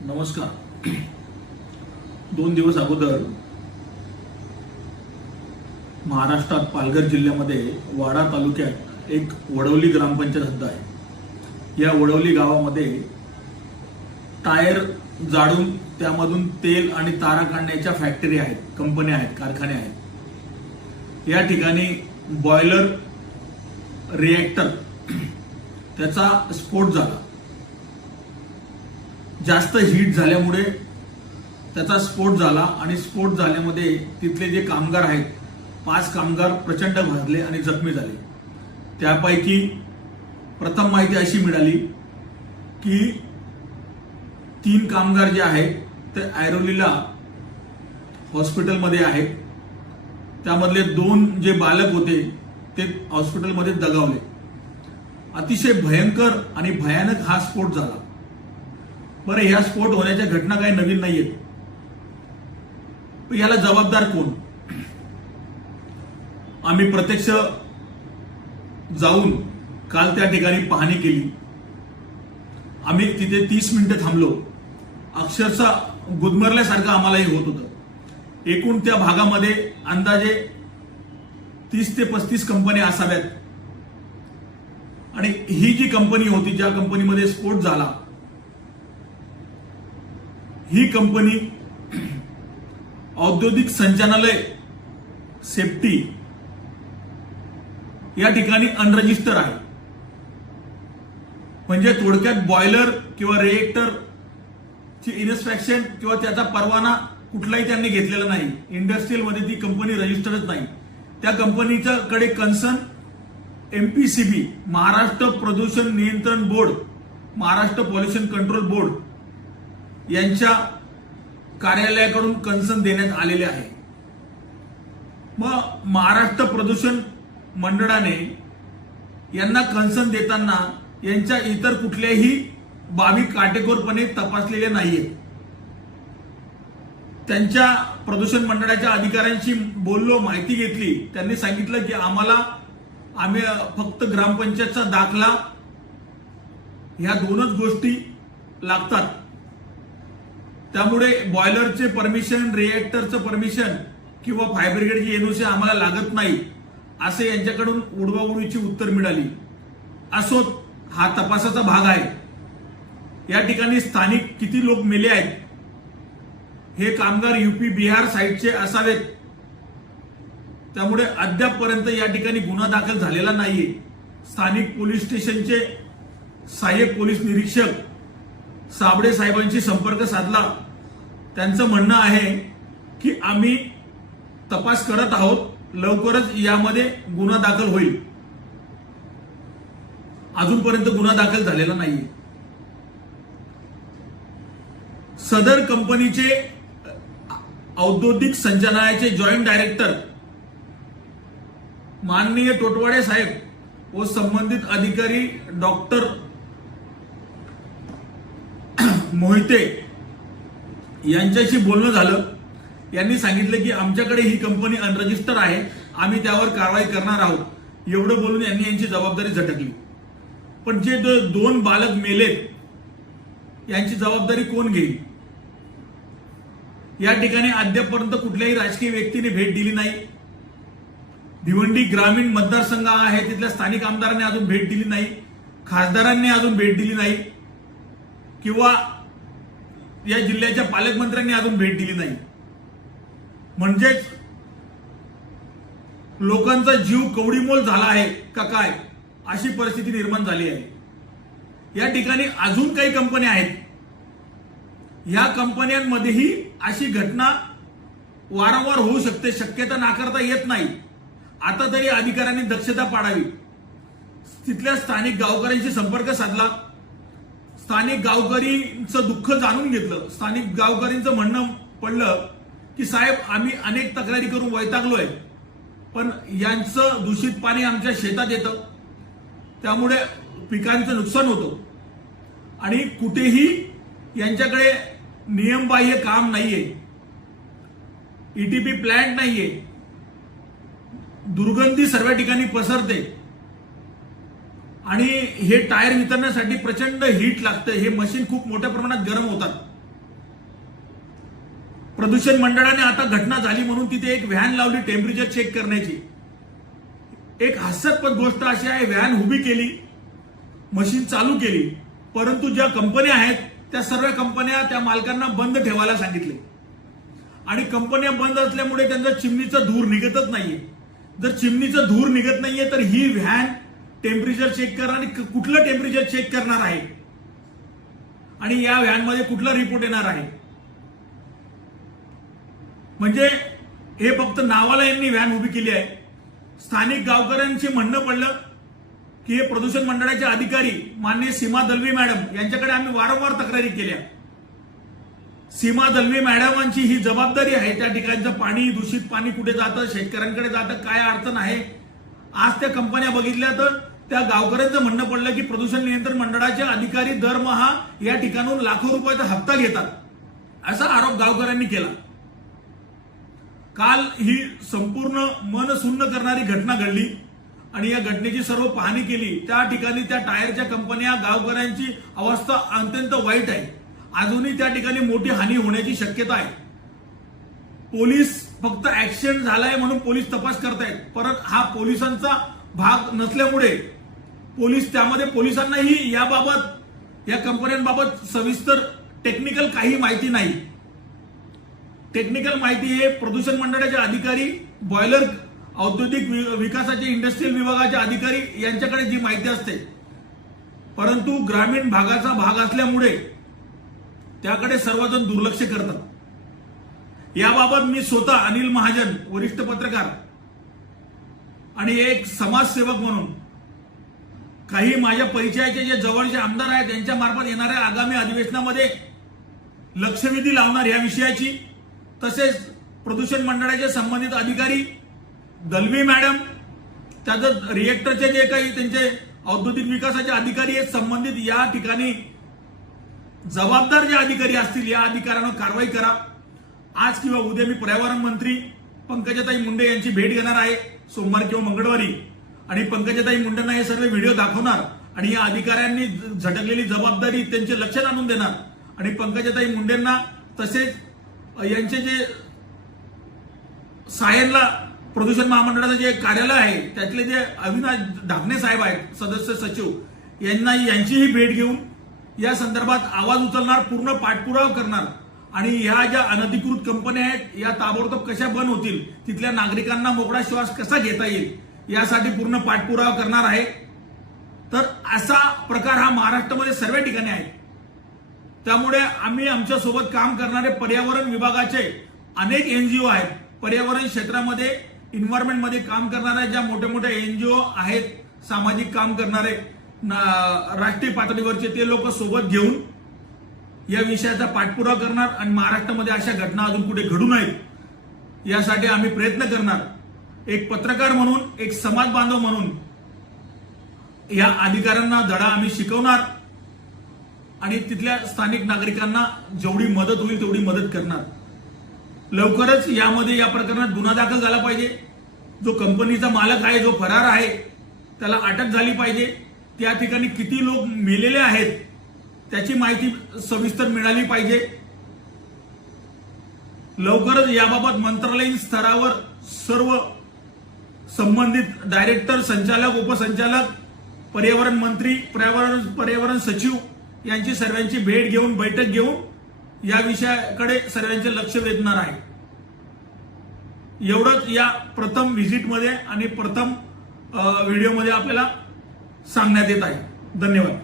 नमस्कार. दोन दिवस अगोदर महाराष्ट्रात पालघर जिल्ह्यामध्ये वाडा तालुक्यात एक वडवली ग्रामपंचायत हद्द आहे. या वडवली गावामध्ये टायर जाळून त्यामधून तेल आणि तारा काढण्याच्या फॅक्टरी आहेत कंपन्या आहेत कारखाने आहेत. या ठिकाणी बॉयलर रिएक्टर त्याचा स्फोट झाला. जास्त हीट झाल्यामुळे त्याचा स्फोट झाला आणि स्फोट झाल्यामध्ये तिथले जे कामगार आहेत पाच कामगार प्रचंड भाजले आणि जखमी झाले. त्यापैकी प्रथम माहिती अशी मिळाली की तीन कामगार जे आहेत ते ऐरोलीला हॉस्पिटलमध्ये आहेत. त्यामधले दोन जे बालक होते ते हॉस्पिटलमध्ये दगावले. अतिशय भयंकर आणि भयानक हा स्फोट झाला. बरं ह्या स्फोट होण्याच्या घटना काही नवीन नाहीयेत. आहेत याला जबाबदार कोण? आम्ही प्रत्यक्ष जाऊन काल त्या ठिकाणी पाहणी केली. आम्ही तिथे तीस मिनिटं थांबलो. अक्षरशः गुदमरल्यासारखं आम्हालाही होत होतं. एकूण त्या भागामध्ये अंदाजे तीस ते पस्तीस कंपन्या असाव्यात. आणि ही जी कंपनी होती ज्या कंपनीमध्ये स्फोट झाला ही कंपनी औद्योगिक संचालनालय सेफ्टी या ठिकाणी अनरजिस्टर आहे. म्हणजे थोडक्यात बॉयलर किंवा रिएक्टर ची इन्स्पेक्शन किंवा त्याचा परवाना कुठलाही त्यांनी घेतलेला नाही. इंडस्ट्रीयलमध्ये ती कंपनी रजिस्टरच नाही. त्या कंपनीच्या कडे कन्सर्न एमपीसीबी महाराष्ट्र प्रदूषण नियंत्रण board Maharashtra pollution control board यांच्या कार्यालयाकडून कन्सर्न देण्यात आलेले आहे. मग महाराष्ट्र प्रदूषण मंडळाने यांना कन्सर्न देताना यांच्या इतर कुठल्याही बाबी काटेकोरपणे तपासलेल्या नाहीयेत. त्यांच्या प्रदूषण मंडळाच्या अधिकाऱ्यांशी बोललो माहिती घेतली. त्यांनी सांगितलं की आम्हाला आम्ही फक्त ग्रामपंचायतचा दाखला ह्या दोनच गोष्टी लागतात. त्यामुळे बॉयलरचे परमिशन रिएक्टरचं परमिशन किंवा फायर ब्रिगेडची एनओसी आम्हाला लागत नाही असे यांच्याकडून उडवाउडवीची उत्तर मिळाली. असो हा तपासाचा भाग आहे. या ठिकाणी स्थानिक किती लोक मेले आहेत? हे कामगार युपी बिहार साईडचे असावेत. त्यामुळे अद्यापपर्यंत या ठिकाणी गुन्हा दाखल झालेला नाहीये. स्थानिक पोलीस स्टेशनचे सहाय्यक पोलीस निरीक्षक साबडे साहेबांशी संपर्क साधला. त्यांचं म्हणणं आहे की आम्ही तपास करत आहोत. लवकरच यामध्ये गुन्हा दाखल होईल. अजूनपर्यंत गुन्हा दाखल झालेला नाहीये. सदर कंपनीचे औद्योगिक संचालनालयाचे जॉईंट डायरेक्टर माननीय टोटवाडे साहेब व संबंधित अधिकारी डॉक्टर मोहिते यांच्याशी बोलणं झालं. यांनी सांगितलं की आमच्याकडे ही कंपनी अनरजिस्टर आहे. आम्ही त्यावर कारवाई करणार आहोत. एवढं बोलून यांनी यांची जबाबदारी झटकली. पण जे दोन बालक मेलेत यांची जबाबदारी कोण घेईल? या ठिकाणी अद्यापपर्यंत कुठल्याही राजकीय व्यक्तीने भेट दिली नाही. भिवंडी ग्रामीण मतदारसंघ आहे तिथल्या स्थानिक आमदारांनी अजून भेट दिली नाही. खासदारांनी अजून भेट दिली नाही. किंवा या जिल्ह्याच्या पालकमंत्र्यांनी अजून भेट दिली नाही. म्हणजेच लोकांचा जीव कवडीमोल झाला आहे का काय अशी परिस्थिती निर्माण झाली आहे. या ठिकाणी अजून काही कंपन्या आहेत. या कंपन्यांमध्येही अशी घटना वारंवार होऊ शकते शक्यता नाकारता येत नाही. आता तरी अधिकाऱ्यांनी दक्षता पाडावी. तिथल्या स्थानिक गावकऱ्यांशी संपर्क साधला. स्थानिक गावकरींचं दुःख जाणून घेतलं. स्थानिक गावकरींचं म्हणणं पडलं की साहेब आम्ही अनेक तक्रारी करून वैतागलोय पण यांचं दूषित पाणी आमच्या शेतात येतं. त्यामुळे पिकांचं नुकसान होतं. आणि कुठेही यांच्याकडे नियमबाह्य काम नाहीये. ईटीपी प्लॅन्ट नाहीये. दुर्गंधी सर्व ठिकाणी पसरते. आणि हे टायर वितरण्यासाठी प्रचंड हीट लागतं. हे मशीन खूप मोठ्या प्रमाणात गरम होतात. प्रदूषण मंडळाने आता घटना झाली म्हणून तिथे एक व्हॅन लावली टेम्परेचर चेक करण्याची. एक हास्यास्पद गोष्ट अशी आहे व्हॅन उभी केली मशीन चालू केली परंतु ज्या कंपन्या आहेत त्या सर्व कंपन्या त्या मालकांना बंद ठेवायला सांगितले. आणि कंपन्या बंद असल्यामुळे त्यांचा चिमणीचा धूर निघतच नाहीये. जर चिमणीचा धूर निघत नाहीये तर ही व्हॅन टेम्परेचर चेक करणार आणि कुठलं टेम्परेचर चेक करणार आहे? आणि या व्हॅनमध्ये कुठला रिपोर्ट येणार आहे? म्हणजे हे फक्त नावाला यांनी व्हॅन उभी केली आहे. स्थानिक गावकऱ्यांचे म्हणणं पडलं की हे प्रदूषण मंडळाचे अधिकारी मान्य सीमा दलवी मॅडम यांच्याकडे आम्ही वारंवार तक्रारी केल्या. सीमा दलवी मॅडमांची ही जबाबदारी आहे त्या ठिकाणचं पाणी दूषित पाणी कुठे जातं शेतकऱ्यांकडे जातं काय अडचण आहे? आज त्या कंपन्या बघितल्या तर त्या गावकऱ्यांचं म्हणणं पडलं की प्रदूषण नियंत्रण मंडळाचे अधिकारी दरमहा या ठिकाणून लाखो रुपयाचा हप्ता घेतात. असा आरोप गावकऱ्यांनी केला. काल ही संपूर्ण मन सुन्न करणारी घटना घडली आणि या घटनेची सर्व पाहणी केली. त्या ठिकाणी त्या टायरच्या कंपन्या गावकऱ्यांची अवस्था अत्यंत वाईट आहे. अजूनही त्या ठिकाणी मोठी हानी होण्याची शक्यता आहे. पोलीस फक्त ऍक्सिडेंट झालाय म्हणून पोलीस तपास करतायत. परत हा पोलिसांचा भाग नसल्यामुळे पोलीस त्यामध्ये पोलिसांनाही याबाबत या कंपन्यांबाबत सविस्तर टेक्निकल काही माहिती नाही. टेक्निकल माहिती हे प्रदूषण मंडळाचे अधिकारी बॉयलर औद्योगिक विकासाचे इंडस्ट्रियल विभागाचे अधिकारी यांच्याकडे जी माहिती असते. परंतु ग्रामीण भागाचा भाग असल्यामुळे त्याकडे सर्वजण दुर्लक्ष करतात. याबाबत मी स्वतः अनिल महाजन वरिष्ठ पत्रकार आणि एक समाजसेवक म्हणून काही माझ्या परिचयाचे जे जवळचे आमदार आहेत त्यांच्या मार्फत येणाऱ्या आगामी अधिवेशनामध्ये लक्षवेधी लावणार या विषयाची. तसेच प्रदूषण मंडळाचे संबंधित अधिकारी दलवी मॅडम त्याचं रिएक्टरचे जे काही त्यांचे औद्योगिक विकासाचे अधिकारी आहेत संबंधित या ठिकाणी जबाबदार जे अधिकारी असतील या अधिकाऱ्यांवर कारवाई करा. आज किंवा उद्या मी पर्यावरण मंत्री पंकजाताई मुंडे यांची भेट घेणार आहे. सोमवार किंवा मंगळवारी. आणि पंकजाताई मुंडेंना हे सर्व व्हिडिओ दाखवणार आणि या अधिकाऱ्यांनी झटकलेली जबाबदारी त्यांचे लक्षात आणून देणार. आणि पंकजाताई मुंडेंना तसेच यांचे जे सायनला प्रदूषण महामंडळाचं जे कार्यालय आहे त्यातले जे अविनाश ढाकणे साहेब आहेत सदस्य सचिव यांना यांचीही भेट घेऊन या संदर्भात आवाज उचलणार पूर्ण पाठपुरावा करणार. आणि ह्या ज्या अनधिकृत कंपन्या आहेत या ताबडतोब कशा बंद होतील तिथल्या नागरिकांना मोकळा श्वास कसा घेता येईल यासाठी पूर्ण पाठपुरावा करणार आहे. तर असा प्रकार हा महाराष्ट्रामध्ये सर्व ठिकाणी आहे. त्यामुळे आम्ही आमच्यासोबत काम करणारे पर्यावरण विभागाचे अनेक एनजीओ आहेत. पर्यावरण क्षेत्रामध्ये इन्व्हायरमेंटमध्ये काम करणाऱ्या ज्या मोठ्या मोठ्या एनजीओ आहेत सामाजिक काम करणारे ना- राष्ट्रीय पातळीवरचे ते लोक सोबत घेऊन या विषयाचा पाठपुरावा करणार आणि महाराष्ट्रामध्ये अशा घटना अजून कुठे घडू नयेत यासाठी आम्ही प्रयत्न करणार. एक पत्रकार म्हणून एक समाज बांधव म्हणून या अधिकाऱ्यांना धडा आम्ही शिकवणार आणि तिथल्या स्थानिक नागरिकांना जेवढी मदत होईल तेवढी मदत करणार. लवकरच यामध्ये या प्रकरणात गुन्हा दाखल झाला पाहिजे. जो कंपनीचा मालक आहे जो फरार आहे त्याला अटक झाली पाहिजे. त्या ठिकाणी किती लोक मेलेले आहेत त्याची माहिती सविस्तर मिळाली पाहिजे. लवकरच याबाबत मंत्रालयीन स्तरावर सर्व संबंधित डायरेक्टर संचालक उपसंचालक पर्यावरण मंत्री पर्यावरण पर्यावरण सचिव यांची सर्वांची भेट घेऊन बैठक घेऊन या विषयाकडे सर्वांचे लक्ष वेधणार आहे. एवढंच या प्रथम व्हिजिटमध्ये आणि प्रथम व्हिडिओमध्ये आपल्याला सांगण्यात येत आहे. धन्यवाद.